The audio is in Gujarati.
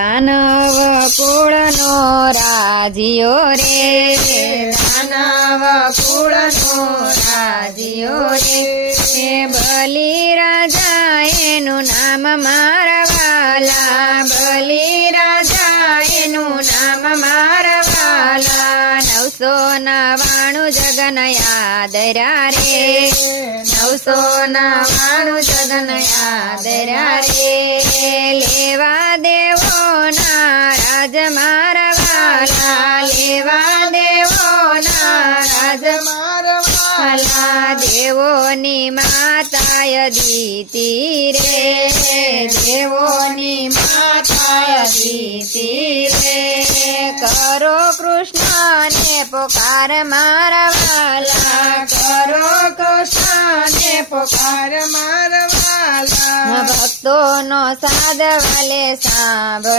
દાનવ કુળનો રાજીયો રે, દાનવ કુળનો રાજીયો રે, એ બલી રાજા એનું નામ મારવાલા, બલી રાજા એનું નામ મારવાલા, 999 જગન યાદ રહ્યા રે, 999 જગન યાદ રહ્યા રે, લેવા દેવો ના રાજ મારવાલા, લેવા દેવો ના રાજ મારવાલા, દેવોની માતાય દીતી રે, દેવોની માતાય દીતી રે, કરો કૃષ્ણને પોકાર મારવાલા, કરો કૃષ્ણને પોકાર મારવાલા, ભક્તોનો સાદ વાલે સાંભળ